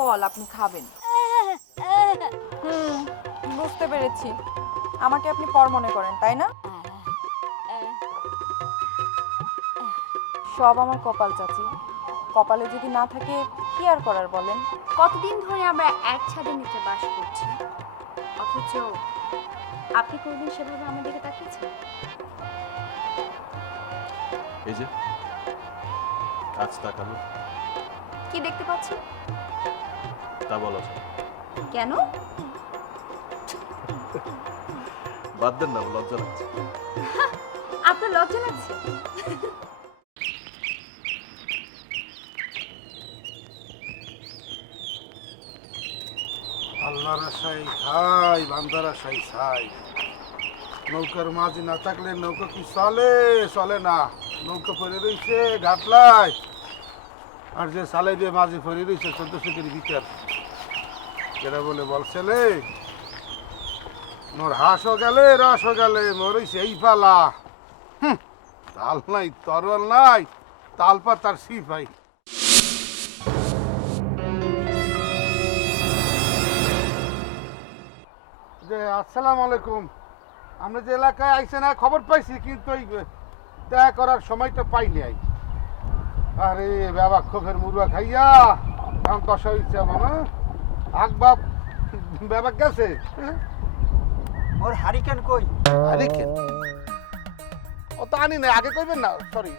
ফল আপনি খাবেন। বুঝতে পেরেছি, আমাকে আপনি পর মনে করেন তাই না? সব আমার কপাল চাচি, কপালে যদি না থাকে কি আর করার বলেন। কতদিন ধরে আমরা এক ছাদের নিচে বাস করছি, অথচ আপনি কোনদিন সেভাবে আমার দিকে তাকিয়েছেন? এই যে কাজ তাকালো, কি দেখতে পাচ্ছি? তা বলা যায়। কেন? বাদ দেন না, লজ্জা লাগছে। আপনার লজ্জা লাগছে? আল্লাহর আশাই খাই, বান্দার আশাই ছাই। নৌকার মাঝি না থাকলে নৌকা কি চলে? চলে না। নৌকা পরে রয়েছে ঘাটলায়, আর যে সালে দিয়ে মাঝি পরে রয়েছে 1400 কেজি ভিতর। এরা বলে বলছেলে মোর হাঁসও গেলে রসও গেলে, মোর হইছে এই পালা। তাল নাই তরল নাই, তাল পাতার সিপাই। যে আসসালামু আলাইকুম, আমরা যে এলাকায় আইছে না খবর পাইছি, কিন্তু ওই দেখা করার সময়টা পাইনি। আরে বাবা খোফের মুরগা খাইয়া এখন দশা হইছে মামা। আকবাব বাবা গেছে। ওর হারিকেন কই? হারিকেন ও তো আনি নাই, আগে কইবেন না। সরি,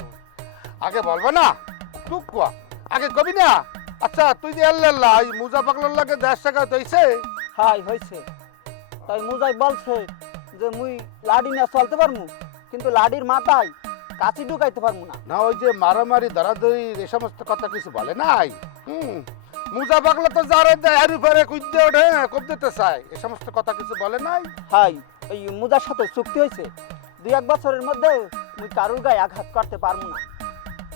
আগে বলবে না, টুক কোয়া আগে কবি না। আচ্ছা তুই যে আল্লাহ এই মুজা পাগলার লাগে 10 টাকা হইছে? হাই হইছে। তাই মুজাই বলছে যে মুই লাডি নিয়ে চলতে পারমু, কিন্তু লাডির মাথায় কাঁচি ঢুকাইতে পারমু না। না ওই যে মারামারি ধরাধরি এই সমস্ত কথা কিছু বলে নাই। মুজা পাগলা তো যারে দেয় আর উপরে কুইতে ওঠে, কব দিতে চায়, এই সমস্ত কথা কিছু বলে নাই। হাই ওই মুজার সাথে চুক্তি হয়েছে 2-1 বছরের মধ্যে মুই কারুর গায়ে আঘাত করতে পারমু না।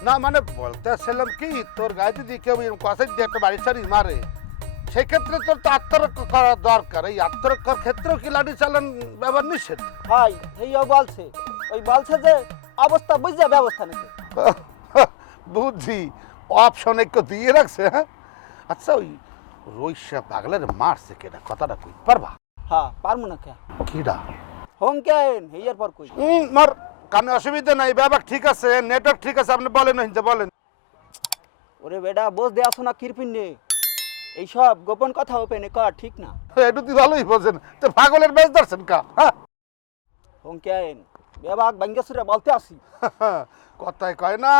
না মানে বলতেছিলাম কি, তোর গায়ে যদি কেউ কাছে দিয়ে একটা বাড়ি সারি মারে, সেক্ষেত্রে তোর তো আত্মরক্ষা করা দরকার। এই আত্মরক্ষার ক্ষেত্রেও কি লাঠি চালান ব্যবহার নিষেধ? হাই এইও বলছে, ওই বলছে যে অবস্থা বুঝে ব্যবস্থা নিতে। বুঝছি, অপশন একটু দিয়ে রাখছে। হ্যাঁ আচ্ছা, ওই রইসা পাগলের মারছে কেনা, কথাটা কই পারবা? হ্যাঁ পারমু না কে? কিডা? হোম কেন হেয়ার পর কই? মার কানে অসুবিধা নাই, ব্যাপার ঠিক আছে, নেটওয়ার্ক ঠিক আছে, আপনি বলেন হিন্দে বলেন। ওরে বেটা বোঝ দে আসো না কিরপিন নে, এইসব গোপন কথা ওপেনে কর ঠিক না। একটু তুই ভালোই বোঝেন, তো পাগলের বেশ ধরছেন কা? হ্যাঁ হোম কেন বেবাক বাঙ্গাসুরে বলতে আসি। কথায় কয় না,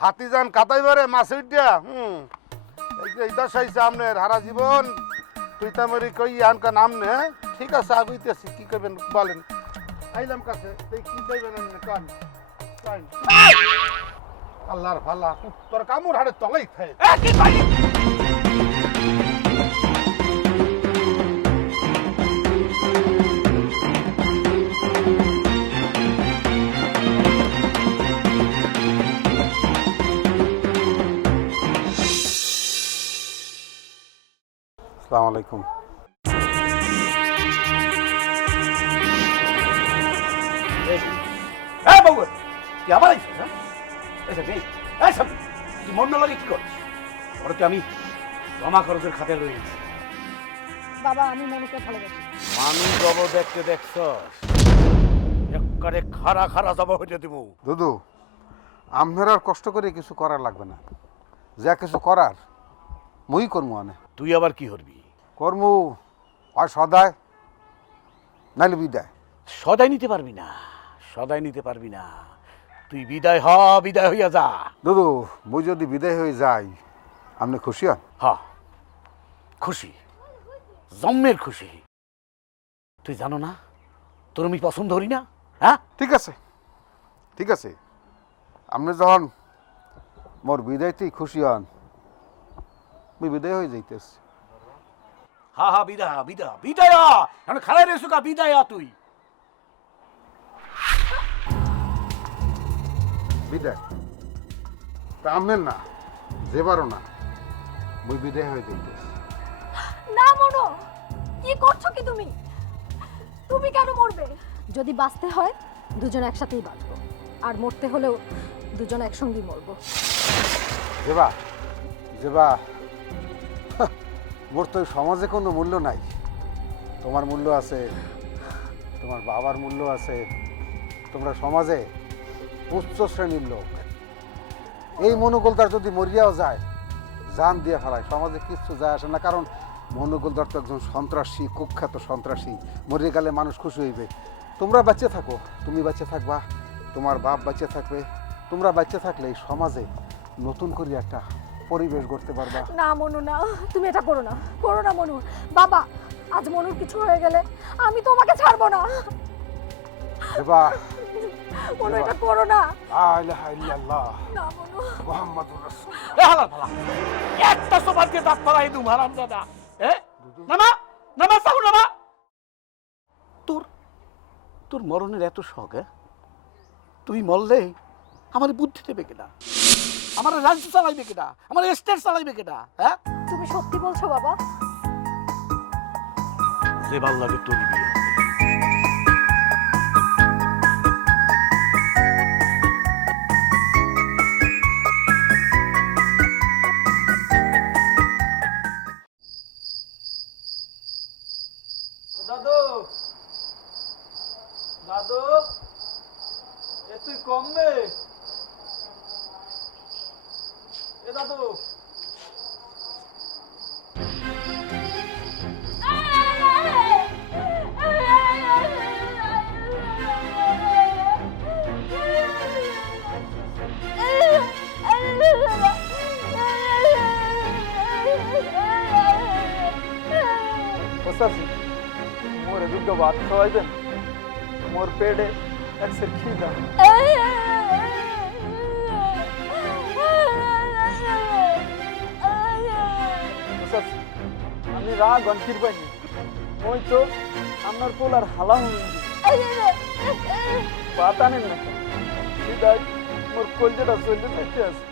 হাতি যান কাতাই বারে মাছ উঠিয়া। এই দশাই সামনের হারা জীবন তুই তামরি কই আনকা নাম নে। ঠিক আছে আগুইতেছি, কি করবেন বলেন। আইলাম কাছে তুই কি কইবেন কান কান। আল্লাহর ভালা, তোর কামড় হাড়ে তলাই খায়। কি কইলি? আসসালামু আলাইকুম। হ্যাঁ বাবু, তুই আবার আইছিস? হ্যাঁ এসে নেই, সব তুই মন না লাগে কি করিস? ওরা তো আমি জমা খরচের খাতে রয়েছি। বাবা আমি মনুকে ভালোবাসি। মানুষ জব দেখতে দেখছস, একবারে খাড়া খাড়া জব হইতে দিব। দুদু, আপনার আর কষ্ট করে কিছু করার লাগবে না, যা কিছু করার মুই করবো। আনে তুই আবার কি করবি? কর্মু হয় সদায় নাইলে বিদায়। সদাই নিতে পারবি না, সদাই নিতে পারবি না। তুই বিদায় বিদায় হইয়া যা। দুদু, মুই যদি বিদায় হয়ে যাই আপনি খুশি হন? খুশি, জম্মের খুশি। তুই জানো না তোর আমি পছন্দ করি না? হ্যাঁ ঠিক আছে, ঠিক আছে, আপনি যখন মোর বিদায়তেই খুশি হন, মুই বিদায় হয়ে যাইতেছি। বিদায় বিদায় বিদায় এখন খালাই রেসু কা বিদায় তুই। বিদায় তা আমনেন না, যেবারও না, মুই বিদায় হয়ে যাইতেছি। না মনু, কি করছো কি তুমি? তুমি কেন মরবে? যদি বাঁচতে হয় দুজন একসাথেই বাঁচবো, আর মরতে হলেও দুজন একসঙ্গেই মরবো। যেবা মোর তো এই সমাজে কোনো মূল্য নাই। তোমার মূল্য আছে, তোমার বাবার মূল্য আছে, তোমরা সমাজে উচ্চ শ্রেণীর লোক। এই মনোগোলদার যদি মরিয়াও যায়, জান দিয়ে ফেলায়, সমাজে কিচ্ছু যায় আসে না। কারণ মনোগোলদার তো একজন সন্ত্রাসী, কুখ্যাত সন্ত্রাসী। মরিয়ে গেলে মানুষ খুশি হইবে। তোমরা বাঁচে থাকো, তুমি বাঁচে থাকবা, তোমার বাপ বাঁচে থাকবে। তোমরা বাঁচে থাকলে এই সমাজে নতুন করে একটা পরিবেশ গড়তে পারবা। না মনু, না, তুমি এটা করো না, করো না মনু। বাবা, আজ মনুর কিছু হয়ে গেলে আমি তোমাকে ছাড়বো না। দেবা, মনু, এটা করো না। লা ইলাহা ইল্লাল্লাহ না মনু। মুহাম্মাদুর রাসূল। এ হালার ফালা, একটা সবার দিয়ে দাঁত ফালাই দু হারাম দাদা। নামা নামা সাহু নামা। তোর তোর মরণের এত শখ? তুই মরলে আমার বুদ্ধি দেবে কিনা, আমার রাজ্য চালাইবে কিনা, আমার স্টেট চালাইবে কিনা? হ্যাঁ, তুমি সত্যি বলছো বাবা? যে ভাল লাগে তোর বিয়ে। দাদু, দাদু, এ তুই কমবে? এ দাদু, মোরে দুটো ভাত খাওয়াইবেন? মোর পেটে একসের খিদা। আমি রাগ গনকির পাইনি, ওই তো আপনার পোলার হালা হয়ে ভাত আনেন না, খিদায় মোর কলজেটা চলতে থাকতে আছে।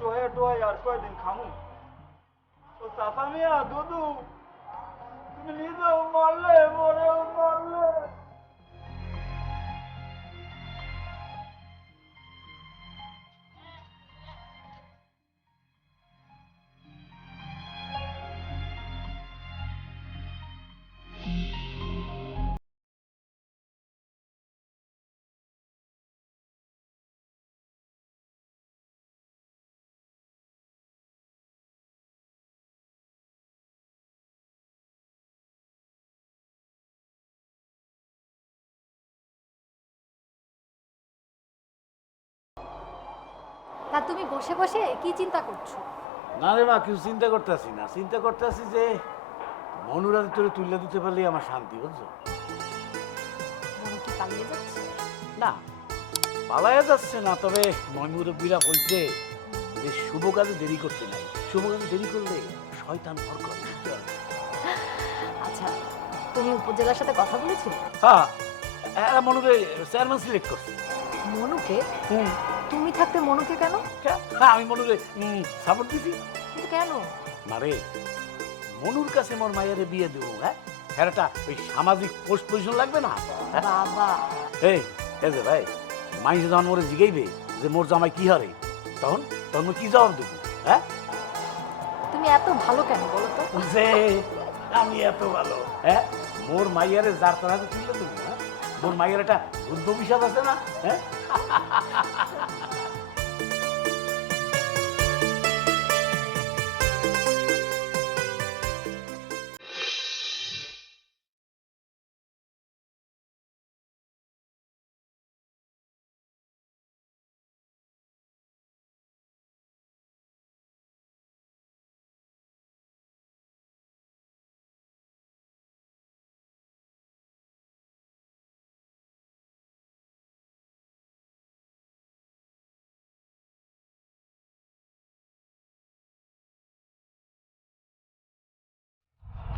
টোহে টোহে আর কয়দিন খামু? তো চাচা মিয়া, দুদু, তুমি নিজেও মরলে, মরেও মরলে। তা তুমি বসে বসে কি চিন্তা করছো? না রে মা, কিছু চিন্তা করতেছি না, চিন্তা করতেছি যে মনুরাতে তোরে তুলে দিতে পারলে আমার শান্তি, বুঝছো? মনু কি পালিয়ে যাচ্ছে? না, পালাইয়া যাচ্ছে না, তবে ময়মুরব্বীরা বলছে যে শুভ কাজে দেরি করতে নাই, শুভ কাজে দেরি করলে শয়তান ভর করে। আচ্ছা, তুমি উপজেলার সাথে কথা বলেছিলে? হ্যাঁ, এরা মনুরে চেয়ারম্যান সিলেক্ট করছে। মনুকে? তুমি থাকতে মনুকে কেন? হ্যাঁ, আমি মনুরে সাপোর্ট দিছি। কিন্তু কেন? মারে, মনুর কাছে মোর মায়ের বিয়ে দেবো। হ্যাঁ, একটা ওই সামাজিক পোস্ট পজিশন লাগবে না? বাবা, এই যে ভাই, মাইসে যখন মোরে জিগাইবে যে মোর জামাই কি হারে, তখন তখন কি জবাব দেবো? হ্যাঁ, তুমি এত ভালো কেন বলো তো? যে আমি এত ভালো, হ্যাঁ, মোর মাইয়ারে যার তার হাতে তুলে দেবো। হ্যাঁ, মোর মাইয়ার একটা বুদ্ধ বিষাদ আছে না? হ্যাঁ,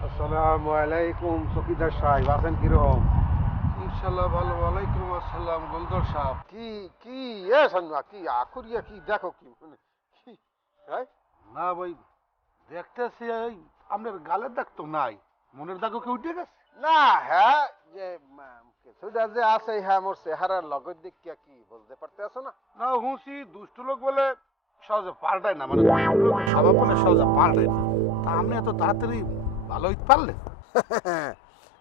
আসসালামু আলাইকুম চকিদার সাহেব, আছেন কিরকম? ইনশাল্লাহ ভালো। ওয়ালাইকুম আসসালাম গোলদার সাহেব। কি কি এ সান্না, কি আকুরিয়া, কি দেখো, কি মানে কি? হ্যাঁ, না ভাই, দেখতেছি এই আপনার গালের দাগ তো নাই, মনের দাগও কি উঠে গেছে? না, হ্যাঁ, যে কিছুটা যে আছে হ্যাঁ মোর চেহারার লগত দেখিয়া কি বলতে পারতে আছো না? না হুঁসি দুষ্ট লোক বলে সহজে পাল্টায় না, মানে দুষ্ট লোক স্বভাব বলে সহজে পাল্টায় না। তা আপনি এত তাড়াতাড়ি ভালো হইতে পারলেন?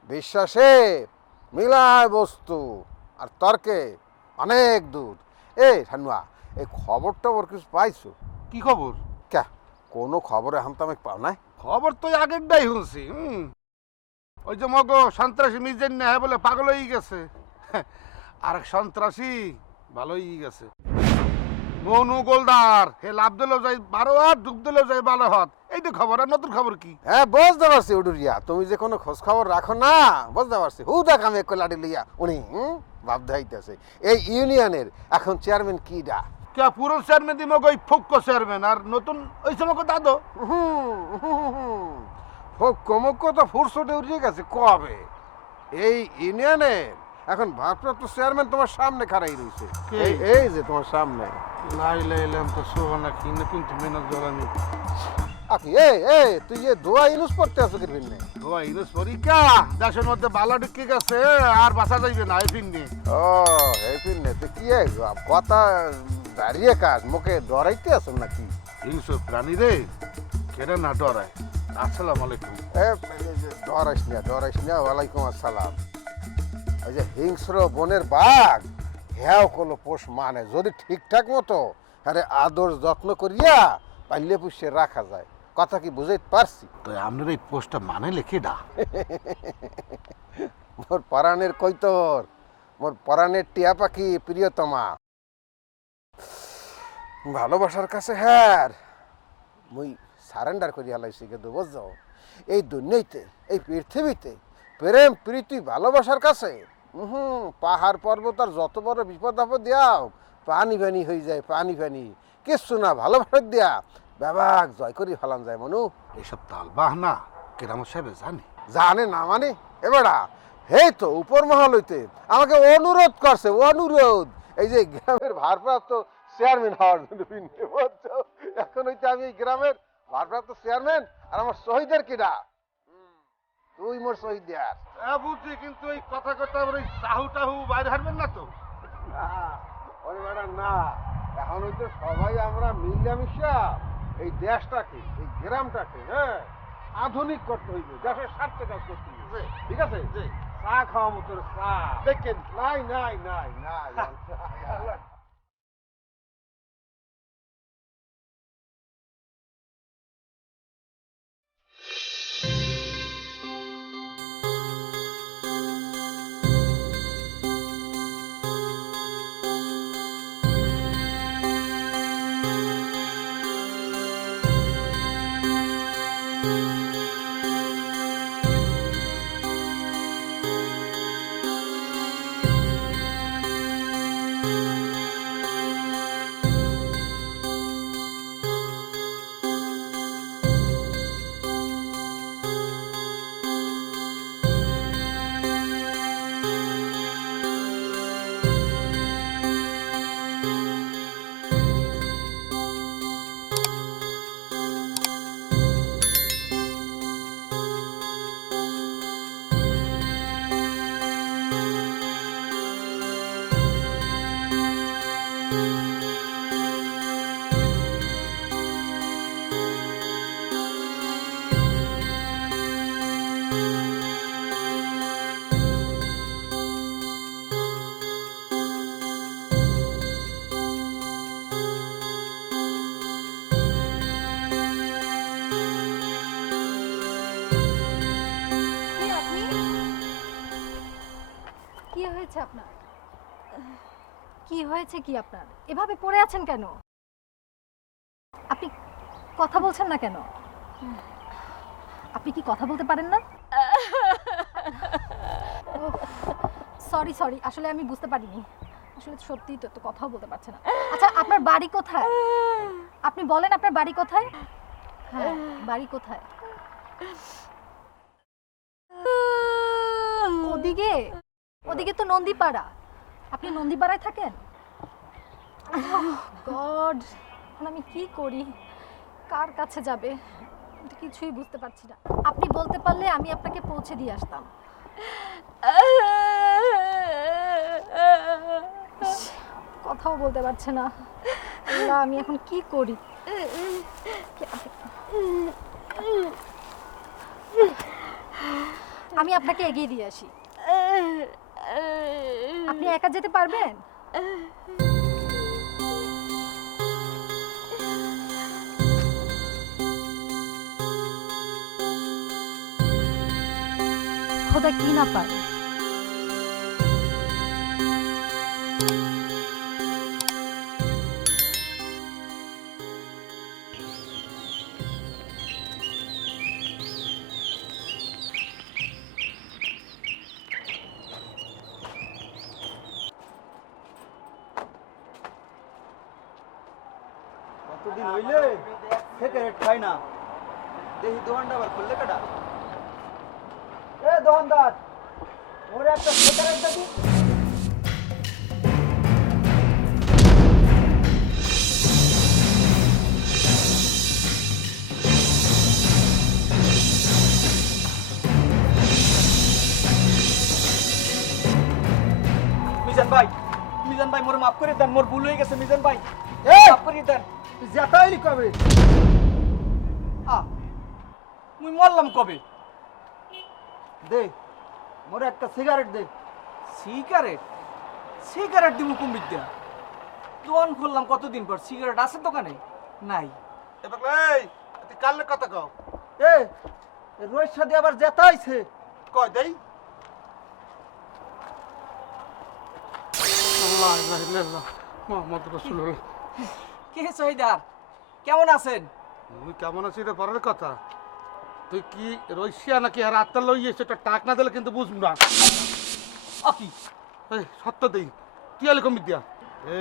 বিশ্বাসে মিলায় বস্তু আর তর্কে অনেক দূর। এই ঠান্ডা, এই খবর টবর কিছু পাইছো? কি খবর? কে কোনো খবরে হামতামে পাও নাই? খবর তো আগেরটাই শুনছি। ওই যে মগ সন্ত্রাসী মির্জেন না বলে পাগল হয়ে গেছে, আরেক সন্ত্রাসী ভালো হয়ে গেছে। মনু গোলদার হে লাভ দিলেও যাই 12 হাত, ডুব দিলেও যাই 12 হাত। এইটা খবর। আর নতুন খবর কি? হ্যাঁ বুঝতে পারছি উডুরিয়া, তুমি যে কোনো খোঁজ খবর রাখো না, বুঝতে পারছি। হু দেখ আমি এক লাড়ি লইয়া উনি ভাবতে হইতেছে এই ইউনিয়নের এখন চেয়ারম্যান কি ডা? কে পুরন চেয়ারম্যান দি মগ ওই ফোক্ক চেয়ারম্যান, আর নতুন ওই সময় দাদো কমক তো ফুরসটে উঠিয়ে গেছে কবে। এই ইউনিয়নের এখন ভারপ্রাপ্ত চেয়ারম্যান তোমার সামনে খাড়াই রয়েছে। কে? এই যে তোমার সামনে। লাই লাইলাম তো সোহানা কি না কিন্তু মেহনত জলানি। আকি এই তুই যে দোয়া ইউজ করতে আছো কি ভিন্নে? দোয়া ইউনুস পরীক্ষা দেশের মধ্যে বালা ঢুকে গেছে, আর বাঁচা যাইবে না এই ফিন্নি। ও এই ভিন্নে তুই কি কথা দাঁড়িয়ে কাজ মুখে ডরাইতে আছো নাকি? হিংস্র প্রাণী রে, কেন না ডরায়। আসসালামু আলাইকুম। ডরাইস না ওয়ালাইকুম আসসালাম। ওই যে হিংস্র বনের বাঘ হ্যাঁ কোনো পোষ মানে যদি ঠিকঠাক মতো আরে আদর যত্ন করিয়া পাইলে পুষে রাখা যায়। কথা কি বুঝাইতে পারছি? তো আপনার এই পোস্টটা মানে লেখে ডা? মোর পরাণের কৈতর, মোর পরাণের টিয়া পাখি প্রিয়তমা, ভালোবাসার কাছে হ্যাঁ মুই সারেন্ডার করি হালাইছি। কিন্তু বুঝছো এই দুনিয়াতে এই পৃথিবীতে প্রেম প্রীতি ভালোবাসার কাছে পাহাড় পর্বত আর যত বড় বিপদ আপদ দিয়াও পানি পানি হয়ে যায়, পানি পানি কিচ্ছু না। ভালোবাসা দিয়া ব্যাবাক জয় করি ফেলান যায় মনু। এইসব তাল বাহানা কেরাম সাহেব জানে? জানে না মানে এবারা হে তো উপর মহল হইতে আমাকে অনুরোধ করছে, অনুরোধ। এই যে গ্রামের ভারপ্রাপ্ত চেয়ারম্যান হওয়ার জন্য। বুঝছো এখন হইতে আমি এই গ্রামের ভারপ্রাপ্ত চেয়ারম্যান আর আমার শহীদের কিডা তুই মোর শহীদ দেয়ার। হ্যাঁ বুঝছি, কিন্তু এই কথা কথা ওই সাহু টাহু বাইরে হারবেন না তো? ওরে ম্যাডাম না, এখন হইতে সবাই আমরা মিলামিশা এই দেশটাকে এই গ্রামটাকে হ্যাঁ আধুনিক করতে হইবে, দেশের স্বার্থে কাজ করতে হইবে। ঠিক আছে? চা খাওয়া মতো চা দেখেন নাই নাই নাই নাই কি হয়েছে আপনার? কি হয়েছে কি আপনার? এভাবে পড়ে আছেন কেন? আপনি কথা বলছেন না কেন? আপনি কি কথা বলতে পারেন না? সরি সরি, আসলে আমি বুঝতে পারিনি। আসলে সত্যিই তো কথাও বলতে পারছে না। আচ্ছা আপনার বাড়ি কোথায়? আপনি বলেন আপনার বাড়ি কোথায়? হ্যাঁ বাড়ি কোথায়? ওদিকে? ওদিকে তো নন্দীপাড়া। আপনি নন্দীপাড়ায় থাকেন? গড, এখন আমি কি করি, কার কাছে যাবে, কিছুই বুঝতে পারছি না। আপনি বলতে পারলে আমি আপনাকে পৌঁছে দিয়ে আসতাম। কথাও বলতে পারছে না। আল্লাহ, আমি এখন কি করি? আমি আপনাকে এগিয়ে দিয়ে আসি। আপনি একা যেতে পারবেন? খোদা কি না পারে। কতদিন হইলে সিগারেট খাই না, দেখি দোকানটা আবার খুললে কাটা। এ দোকানদার, ওরে একটা সিগারেট দেখি। মিজান ভাই মোর মাফ করে দেন, মোর ভুল হয়ে গেছে মিজান ভাই, মাফ করে দেন। তুই যেতাইলি কবে? মুই মরলাম কবে? দে মোরে একটা সিগারেট দে। সিগারেট? সিগারেট দিব কোন বিদ্যা? দোকান খুললাম কতদিন পর, সিগারেট আছে দোকানে? নাই। এবার এই তুই কাললে কথা কও। এ রোহিত সাথে আবার যেতাইছে। কয় দেই? আল্লাহ ইলাহা ইল্লাল্লাহ মুহাম্মাদুর রাসূলুল্লাহ। কে সহিদার, কেমন আছেন? তুই কেমন আছিস রে পরের কথা। তুই কি রইসিয়া নাকি আর আত্মা লইয়ে সেটা টাক না দিলে কিন্তু বুঝব না। কি এই সত্য দেই কি হলে কমি দিয়া এ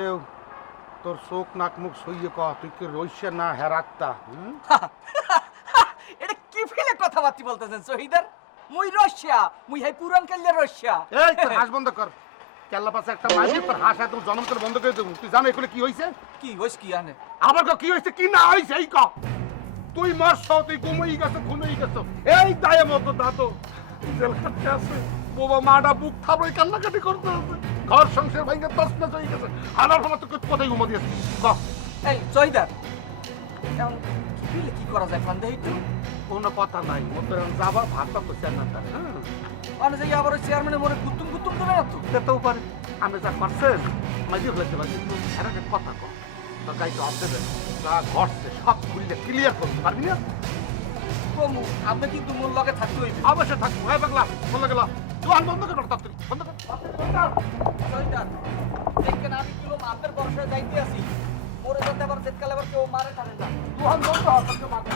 তোর চোখ নাক মুখ সইয়ে ক তুই কি রইসিয়া না হেরাত্তা? এটা কি ফিলে কথাবার্তা বলতেছেন সহিদার? মুই রশিয়া, মুই হাই পুরান কাল্লা রশিয়া। এই তোর হাস বন্ধ কর। কেল্লা পাশে একটা মাঝে তোর হাস একদম জন্ম তোর বন্ধ করে দেবো। তুই জানো এগুলো কি হয়েছে? কি হইছে কি আনে? আবার কি হয়েছে কি না হয়েছে এই ক। তুই মরছ, তুই ঘুমিয়ে গেছ, ঘুমিয়ে গেছ। এই দায়ে মতো দাঁতো জেল খাটতে আছে। বাবা মাটা বুক থাবড়ে কান্নাকাটি করতে আছে। ঘর সংসার ভাঙে তছনছ হয়ে গেছে। হালার হলো তোকে কোথায় ঘুমো দিয়েছে ক। এই সহিদার, এখন কি ফিলে কি করা যায় কান্দে একটু? কোনো কথা নাই। ও তো যাবা ভাতটা তো চেন না তার। মানে যাই আবার ওই চেয়ারম্যানে মোরে গুতুম গুতুম দেবে না তো? যেতেও পারে। আমি যা করছেন মাঝে হয়েছে মাঝে এর আগে কথা কম তোর গাইতে অফ দেবেন। যা ঘটছে সব খুললে ক্লিয়ার করতে পারবি না? কমু আপনি কিন্তু মোর লগে থাকতে হইবে। অবশ্যই থাকবো। হ্যাঁ বাংলা বলে গেল দোকান বন্ধ করে তাড়াতাড়ি বন্ধ কর। সহিদার, দেখেন আমি কিলো আপনার বর্ষায় যাইতে আছি, মোরে যাতে আবার জেতকালে আবার কেউ মারে টানে না। দোকান বন্ধ হয় তোকে মারতে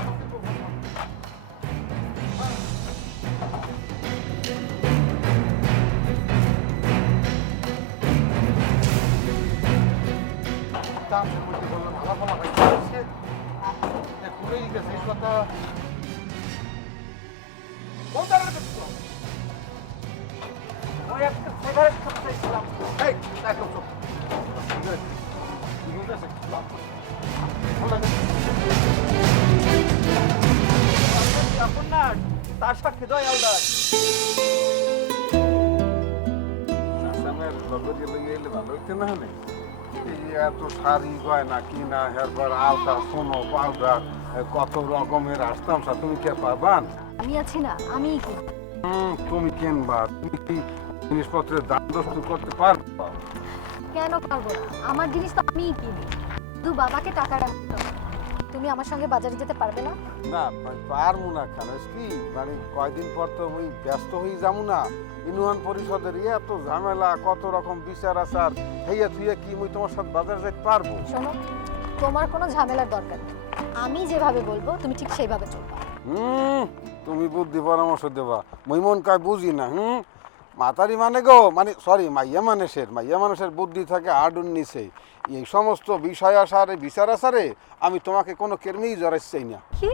চাষের মধ্যে বললাম ভালো ভালো হয়েছে ঘুরেই গেছে এই কথা। কোন জায়গায় দেখছো? ওই একটা সিগারেট খেতে চাইছিলাম। এই দেখো চোখ এখন না তার সাথে দয় আলদা। এত শাড়ি গয়না কিনা হেরবার আলতা সোনো পাউডার কত রকমের আসতাম তুমি কে পাবান? আমি আছি না, আমিই কিনি। তুমি কিনবা, তুমি কি জিনিসপত্রের দাম দস্তু করতে পারবা? কেন পারবো না? আমার জিনিস তো আমিই কিনি, শুধু বাবাকে টাকা রাখতে হবে। তুমি আমার সঙ্গে বাজারে যেতে পারবে না? না পারমু না কেন কি মানে কয়দিন পর তো আমি ব্যস্ত হয়ে যাবো না। ইউনিয়ন পরিষদের এত ঝামেলা, কত রকম বিচার আচার হেয়া থুইয়া কি মুই তোমার সাথে বাজারে যেতে পারবো? শোনো, তোমার কোনো ঝামেলার দরকার নেই। আমি যেভাবে বলবো তুমি ঠিক সেইভাবে চলবা। তুমি বুদ্ধি পরামর্শ দেবা, মুই মন কায় বুঝি না। মাতারি মানে গো মানে সরি মাইয়া মানুষের বুদ্ধি থাকে আডুন নিচে। এই সমস্ত বিষয় আসারে বিচার আসারে আমি তোমাকে কোনো কেরমেই জড়াচ্ছি না। কি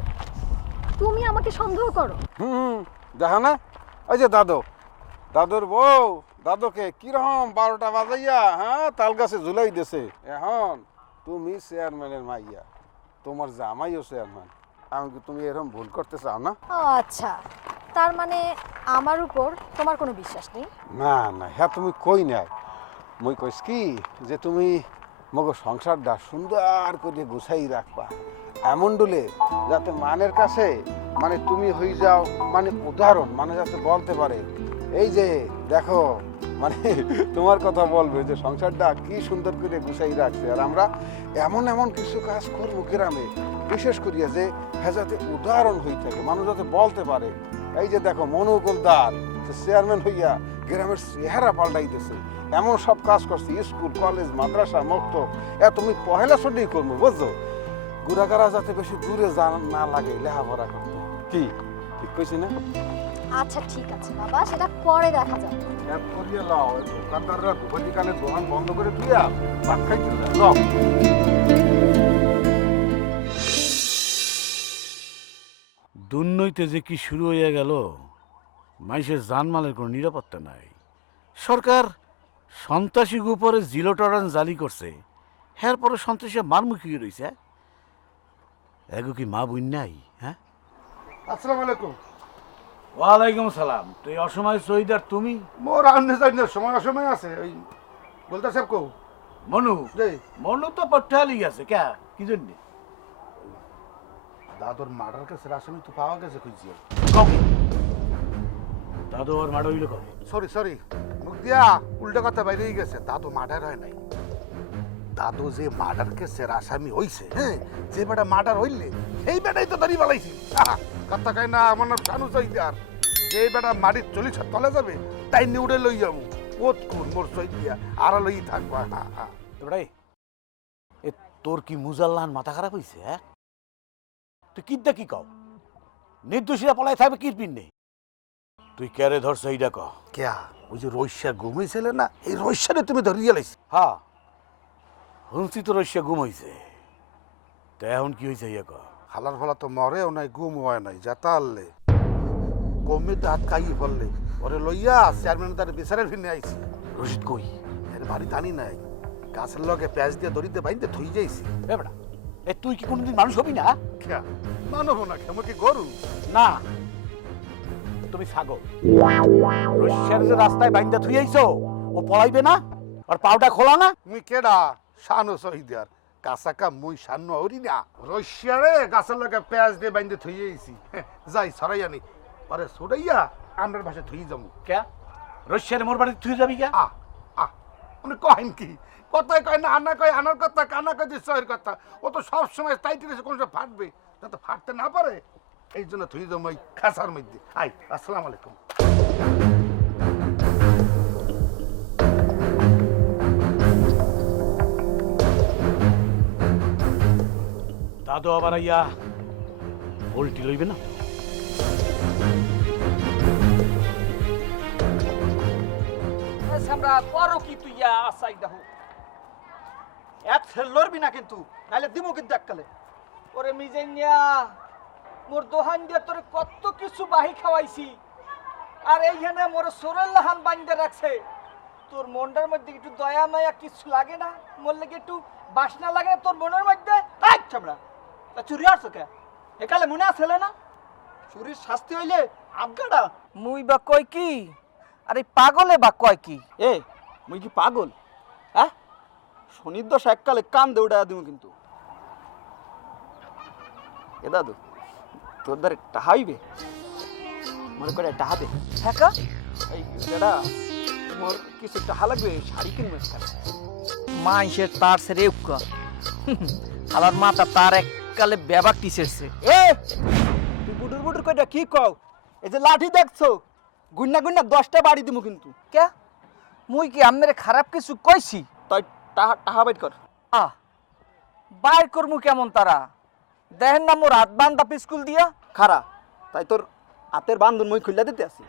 তুমি আমাকে সন্দেহ করো? দেখো না ওই যে দাদুর বউ দাদুকে কিরকম 12টা বাজাইয়া তাল গাছে ঝুলাই দিছে। এখন তুমি চেয়ারম্যানের মাইয়া, তোমার জামাইও চেয়ারম্যান, আমি কি তুমি এরকম ভুল করতে চাও না? ও আচ্ছা, তার মানে আমার উপর তোমার কোনো বিশ্বাস নেই? না না হ্যাঁ তুমি কই নাই, মুই কইস কি যে তুমি মগো সংসারটা সুন্দর করে গুছাই রাখবা এমন ডুলে যাতে মানের কাছে মানে তুমি হয়ে যাও মানে উদাহরণ মানে যাতে বলতে পারে এই যে দেখো মানে তোমার কথা বলবে যে সংসারটা কি সুন্দর করে গুছাই রাখছে আর আমরা এমন এমন কিছু কাজ করবো গ্রামে বিশেষ করিয়া যে হ্যাঁ যাতে উদাহরণ হয়ে থাকে মানুষ যাতে বলতে পারে এই যে দেখো মনোকলদার চেয়ারম্যান হইয়া গ্রামের চেহারা পাল্টাইতেছে এমন সব কাজ করছে স্কুল কলেজ মাদ্রাসা মক্তব তুমি পহেলা ছুটেই করবো বুঝছো গুড়াগাড়া যাতে বেশি দূরে না লাগে লেখাপড়া করতে কি ঠিক কইছি না আচ্ছা ঠিক আছে বাবা, সেটা পরে দেখা যাবে। এক করিয়া লাও দোকানদাররা দুপুরি কানে দোকান বন্ধ করে দিয়া ভাত খাইতে লাও দুর্নইতে যে কি শুরু হইয়া গেল, মানুষের জানমালের কোনো নিরাপত্তা নাই। সরকার সন্ত্রাসী উপরে জিরো টলারেন্স জারি করছে, হ্যার পরে সন্ত্রাসী মারমুখী রয়েছে। এগো কি মা বুন নাই? হ্যাঁ, আসসালামু আলাইকুম। ওয়ালাইকুম সালাম। তুই অসময় শহীদার তুমি? মোর আন্নে জানি সময় অসময় আছে ওই বলতে সাহেব কো মনু জি মনু তো পট্টালি গেছে কে কি জন্য? দাদুর মার্ডার কেসের আসামি তো পাওয়া গেছে খুঁজছি। কবে দাদু আর মাড় হইল কবে? সরি মুখ দিয়া উল্টা কথা বাইরেই গেছে। দাদু মার্ডার হয় নাই। দাদু যে মার্ডার কেসের আসামি হইছে, হ্যাঁ, যে বেটা মার্ডার হইলে সেই বেটাই তো দাঁড়িয়ে বালাইছি। কথা কয় না আমার নাম শানু চৈদিয়ার। যে বেটা মাটির 40 হাত তলে যাবে তাই নিয়ে উড়ে লই যাবো। ওত কোন মোর চৈদিয়া আর লই থাকবা। এবারে এ তোর কি মুজাল্লান মাথা খারাপ হইছে? হ্যাঁ, তুই কিদ্দা কি কও? নির্দোষীরা পলাই থাকবে কি পিন নেই? তুই ক্যারে ধরছ এইটা ক। কেয়া ওই যে রৈশা ঘুমাইছিলে না, এই রৈশারে তুমি ধরিয়ে লাইছি। হ্যাঁ, শুনছি তো রস্যা গুম হইছে। তা এখন কি হয়েছে ইয়া ক। হালার ফলা তো মরেও নাই, গুম হয় নাই, যাতাললে কমিতে হাত খাইয়ে ফেললে ওরে লইয়া চেয়ারম্যান তার বিচারের ফিরে আইছি। রশিদ কই? এর বাড়ি টানি নাই, গাছের লগে পেঁয়াজ দিয়ে দড়িতে বাইন্দে থই যাইছি। এ বেটা, এ তুই কি কোনোদিন মানুষ হবি না? খেয়া মানব না, খেমো কি গরু? না, তুমি ছাগল। রস্যার যে রাস্তায় বাইন্দা থুই আইছো, ও পলাইবে না? আর পাউটা খোলা না? তুমি কেডা? শানো শহীদার কাছাকা মুই শান্ন হরি না। রশিয়ারে গাছের লগে পেঁয়াজ দিয়ে বাইন্দে থই যাইছি। যাই সরাই আনি আরে ছড়াইয়া আমরার ভাষা থই যাবো। কে রস্যার মোর বাড়ি থুই যাবি কে? আপনি কহেন কি? কথায় কয় না, আনা কয় আনার কথা, কানা কয় দিচ্ছের কথা। ও তো সব সময় তাই টিরেছে, কোন সময় ফাটবে, যাতে ফাটতে না পারে এই জন্য থুই যাবো ওই খাসার মধ্যে। আই আসসালামু আলাইকুম। দাদু আবার ইয়া পোল্ট্রি লইবে না? আমরা করো কি তুই আসাই দেখো এক লড়বি না কিন্তু, নাহলে দিমু কিন্তু এককালে। ওরে মিজাইনিয়া মোর দোহান দিয়ে তোরে কত কিছু বাহি খাওয়াইছি, আর এইখানে মোর সোরেল্লাহান বান্ধে রাখছে। তোর মনটার মধ্যে একটু দয়া মায়া কিছু লাগে না? মোর লাগে একটু বাসনা লাগে না তোর মনের মধ্যে? আচ্ছা তা চুরি আসছো কে? একালে মনে আসলে না চুরির শাস্তি হইলে আবগাড়া। মুই বা কয় কি আর এই পাগলে বা কয় কি? এ মুই কি পাগল? হ্যাঁ, শনির দশা এককালে কান দে উড়া দিব কিন্তু। এ দাদু তোর দ্বারে টাহাইবে মনে করে টাহাবে? হ্যাঁ, এই বেড়া মোর কিছু টাহা লাগবে, শাড়ি কিনবে। মাইসের তার সেরে উক্কা আলার মাথা তার এককালে ব্যাবাক টিসেছে। এ তুই বুডুর বুডুর কইটা কি কও? এই যে লাঠি দেখছো, গুন্না গুন্না 10টা বাড়ি দিমু কিন্তু। কে মুই কি আমনের খারাপ কিছু কইছি? তাই টাহা টাহা বাইট কর। বাইর করমু কেমন তারা? দেখেন না মোর হাত বান্ধা স্কুল দিয়া। খারা তাই তোর হাতের বান্ধন মই খুললা দিতে আসি।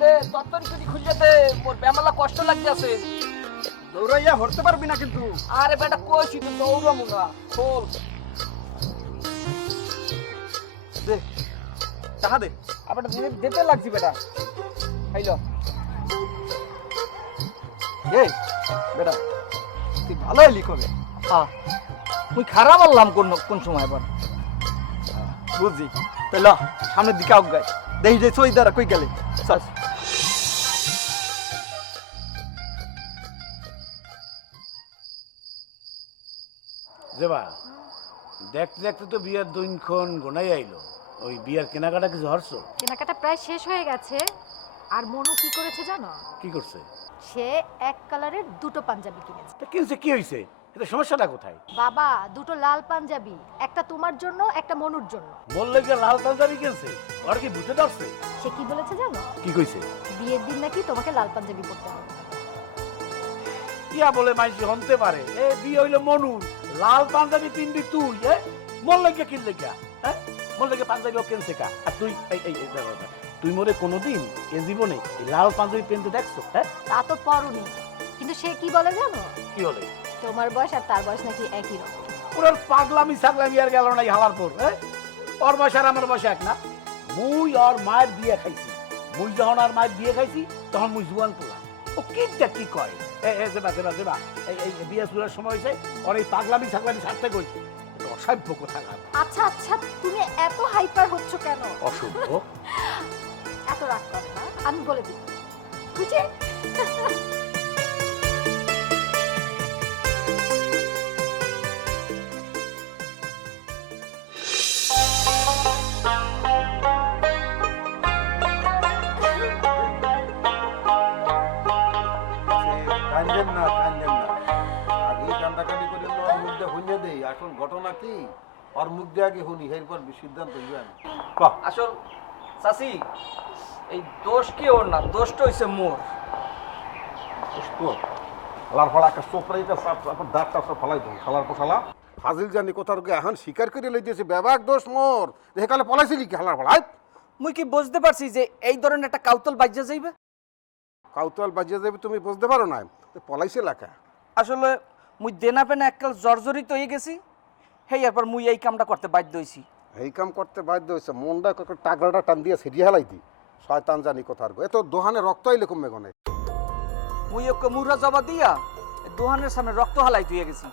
দে তত্তর করে খুঁজে দে, মোর বেমালা কষ্ট লাগতেছে। দৌড়াইয়া হরতে পারবি না কিন্তু। আরে বেটা কইছি তো দৌড়ামু না, খোল দে টাহা দে। আবার দিতে লাগছি বেটা। খাইলো এই বেটা তুই ভালো হইলি কবে? মুই খারাপ বললাম কোন সময় আবার বুঝছি। তাহলে সামনের দিকে আগাই দেখি যে সই দ্বারা কই গেলে। চল দেবা দেখতে দেখতে তো বিয়ের দিনক্ষণ গোনাই আইলো, ওই বিয়ের কেনাকাটা কিছু হরছো? কেনাকাটা প্রায় শেষ হয়ে গেছে। আর মনু কি করেছে জানো? কি করছে? সে এক কালারের দুটো পাঞ্জাবি কিনেছে। তা কিনছে, কি হয়েছে? এটা সমস্যাটা কোথায়? বাবা, দুটো লাল পাঞ্জাবি, একটা তোমার জন্য একটা মনুর জন্য। বললে কি লাল পাঞ্জাবি কিনছে? আর কি বুঝতে পারছে? সে কি বলেছে জানো? কি কইছে? বিয়ের দিন নাকি তোমাকে লাল পাঞ্জাবি পরতে হবে। ইয়া বলে মাইসি হনতে পারে, এ বিয়ে হইলো মনুর, লাল পাঞ্জাবি কিনবি তুই? মন লাগে কিনলে কা? হ্যাঁ, মন লাগে পাঞ্জাবি ও কিনছে কা? আর তুই তুই মোরে কোনোদিন এ জীবনে এই লাল পাঞ্জাবি পেনতে দেখছো? হ্যাঁ, তা তো পরনি, কিন্তু সে কি বলে জানো? কি হলে? তোমার বয়স আর তার বয়স নাকি একই রকম। পুরার পাগলামি ছাগলামি আর গেল না হালার পর। হ্যাঁ, ওর বয়স আর আমার বয়স এক না। মুই আর মায়ের বিয়ে খাইছি, মুই যখন আর মায়ের বিয়ে খাইছি তখন মুই জুয়ান পোলা। ও কিনটা কি কয়? এই বিয়ে শুরুর সময় হয়েছে, ওর এই পাগলামি ছাগলামি ছাড়তে কইছে। অসভ্য কোথাকার। আচ্ছা আচ্ছা, তুমি এত হাইপার হচ্ছ কেন? অসভ্য। এত রাগ করো না, আমি বলে দিই। বুঝে কান্দেন না কান্দেন না, আগে কান্দাকাটি করে তো ওর মুখ দিয়ে শুনে দেই। আসল ঘটনা কি ওর মুখ দিয়ে আগে শুনি, এরপর সিদ্ধান্ত হইবেন। আসল চাচি, এই দোষ কি ওর না, দোষটা হইছে মোর। খালার ফলা একটা চোপড়াইটা দাঁতটা সব ফলাই দেবো। খালার পোশালা ফাজিল জানি কোথার এখন স্বীকার করে লই দিয়েছে ব্যাবাক দোষ মোর। দেখালে পলাইছিলি কি খালার ফলাই? মুই কি বুঝতে পারছি যে এই ধরনের একটা কাউতল বাজ্যা যাইবে? কাউতল বাজিয়ে যাবে তুমি বুঝতে পারো না? পলাইছে লেখা। আসলে মুই দেনা পেনা এককাল জর্জরিত হয়ে গেছি, হেই এরপর মুই এই কামটা করতে বাধ্য হইছি। এই কাম করতে বাধ্য হয়েছে, মনটা টাকলাটা টান দিয়ে সেরিয়ে হেলাই দি। শয়তান জানি কোথার গো, এত দোহানে রক্ত আইলে কমবে গনে। মুই ওকে মুরা জবা দিয়া এই দোহানের সামনে রক্ত হালাই তুই গেছি,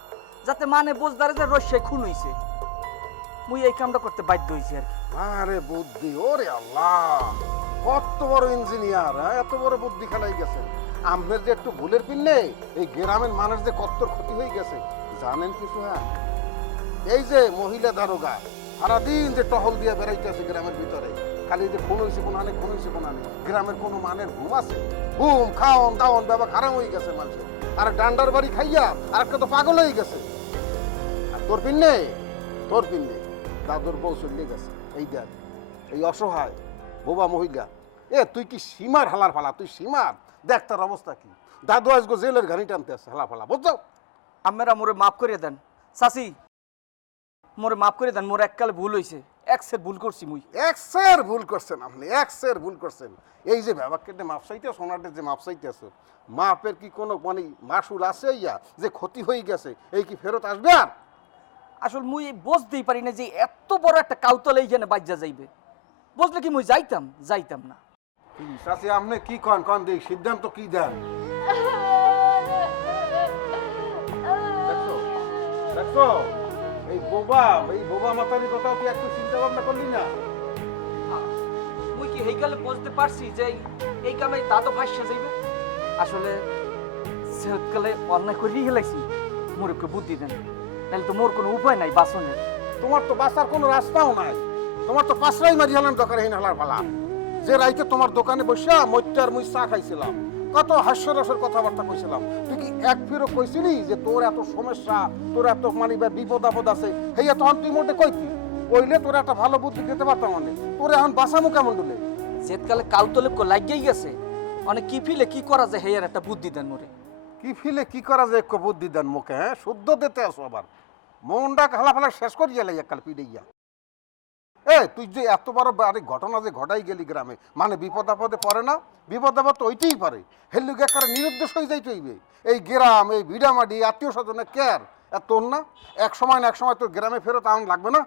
যাতে মানে বুঝদারে যে রস্যে খুন হইছে। মুই এই কামটা করতে বাধ্য হইছি আর কি। আরে বুদ্ধি, ওরে আল্লাহ, কত বড় ইঞ্জিনিয়ার, এত বড় বুদ্ধি খেলাই গেছে। আমের যে একটু ভুলের পিনলে এই গ্রামের মানুষ যে কত ক্ষতি হয়ে গেছে জানেন কিছু? হ্যাঁ, এই যে মহিলা দারোগা সারাদিন যে টহল দিয়ে বেড়াইতেছে গ্রামের ভিতরে, খালি যে খুন হয়েছে কোনখানে, খুন হয়েছে কোনখানে, গ্রামের কোনো মানের ঘুম আছে? ঘুম খাওন দাওন ব্যাপার খারাপ হয়ে গেছে মানুষের। আর ডান্ডার বাড়ি খাইয়া আর একটা তো পাগল হয়ে গেছে। আর তোর পিন্নে দাদুর বউ চলে গেছে। এই দেখ, এই অসহায় বোবা মহিলা, তুই কি সীমার হালার ফালা? তুই সীমার দেখ তার অবস্থা কি। দাদু আজকে জেলের ঘানি টানতে আসছে হালা ফালা, বুঝছো? আমরা মোরে মাফ করে দেন চাচি, মোরে মাফ করে দেন। মোর এককালে ভুল হইছে, একসের ভুল করছি মুই। এক্সের ভুল করছেন আপনি, এক্সের ভুল করছেন। এই যে ব্যাপারকে মাপ চাইতে সোনাটের যে মাপ চাইতে আছে, মাপের কি কোনো মানে মাসুল আছে ইয়া? যে ক্ষতি হয়ে গেছে এই কি ফেরত আসবে? আর আসল মুই বুঝতেই পারি না যে এত বড় একটা কাউতল এইখানে বাজ্যা যাইবে। বুঝলে কি মুই যাইতাম না। চাচি আপনি কি কন দিই, সিদ্ধান্ত কি দেন? দেখছো এই বোবা মাতারি কথা তুই একটু চিন্তা ভাবনা করলি না? মুই কি হেইকালে বুঝতে পারছি যে এই কামে দাদু ফাঁসা যাইবে। আসলে সেহতকালে অন্যায় করেই হেলাইছি, মোর একটু বুদ্ধি দেন, তাহলে তো মোর কোনো উপায় নাই বাঁচনের। তোমার তো বাঁচার কোনো রাস্তাও নাই, তোমার তো পাঁচরাই মারি হলেন দরকার হীন হালার ফালা। যে রাইতে তোমার দোকানে বসে মইটার মুই চা খাইছিলাম, কত হাস্যরসের কথাবার্তা কইছিলাম, তুই কি এক ফিরও কইছিলি যে তোর এত সমস্যা, তোর এত মানে বিপদ আপদ আছে? হেয়া তখন তুই মোটে কইতি, কইলে তোর একটা ভালো বুদ্ধি দিতে পারতাম। অনেক তোর এখন বাঁচামো কেমন ডুলে? যেতকালে কাউতলে লাগিয়েই গেছে, অনেক কি ফিলে কি করা যায় হেয়ার একটা বুদ্ধি দেন মোরে। কি ফিলে কি করা যায় একটু বুদ্ধি দেন মুখে? হ্যাঁ, শুদ্ধ দিতে আসো আবার মনটা হালা ফালা শেষ করি গেলে এককাল পিড়াইয়া। তুই যে এত বড় ঘটনা যে ঘটাই গেলি গ্রামে, মানে বিপদ আপদে পড়ে না? বিপদ আপদ তো ওইতেই পারে, হেলুকে একটা নিরুদ্দেশ হয়ে যাইতে হইবে। এই গ্রাম, এই ভিড়ামাটি, আত্মীয় স্বজনের কেয়ার তোর না? এক সময় তোর গ্রামে ফেরত আউন লাগবে না?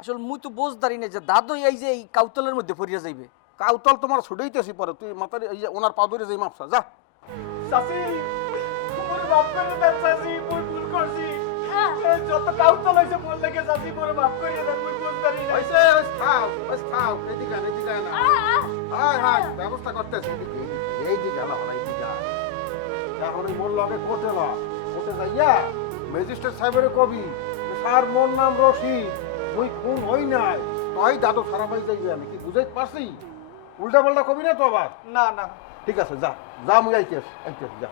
আসলে মুই তো বুঝদারি না যে দাদু এই যে এই কাউতলের মধ্যে পড়িয়া যাইবে। কাউতল তোমার ছুটেইতেছি পরে, তুই মাতারি এই যে ওনার পা ধরে যাই মাপসা যা। চাচি, মোরে মাফ করে দেন চাচি, মুই ভুল করছি। যত কাউতল হইছে মোর লাগে চাচি, মোরে মাফ করে দেন, মুই বুঝতারি না। হইছে, খাও এদিকে না। হায় ব্যবস্থা করতেছি এই দিকে আলা হলাই দিকে। এখন মোর লগে কোটে যাইয়া ম্যাজিস্ট্রেট সাহেবের কবি স্যার মোর নাম রশিদ মুই খুন হই নাই তাই দাদু সারা পাই যাইবে আমি কি বুঝাইতে পারছি উল্টা পাল্টা কবি না তো আবার না না ঠিক আছে যা যা মুই আইতেছ যা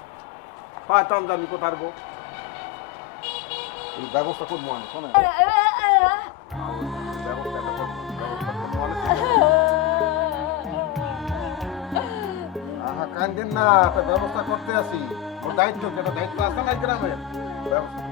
পাইতাম জানি কোথার গো এই ব্যবস্থা করবো আমি শোনেন ব্যবস্থাটা করবো ব্যবস্থা করবো মানে আহা কান্দেন না একটা ব্যবস্থা করতে আসি ওর দায়িত্ব কেন দায়িত্ব আছে না গ্রামের ব্যবস্থা